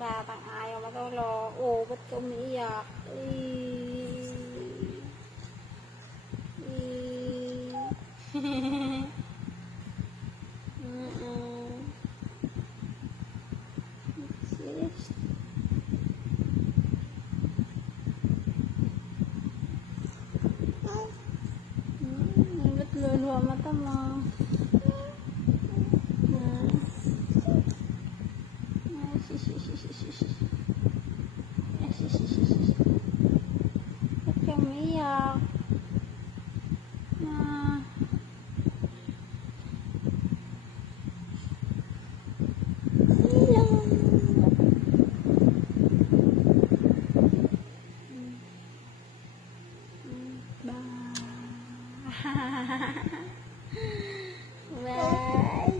Batang ayaw matulog. Oh, ba't ka umiiyak? Sis. Ba't luluwa mata mo? Ba't ka umiiyak? Bye. Bye.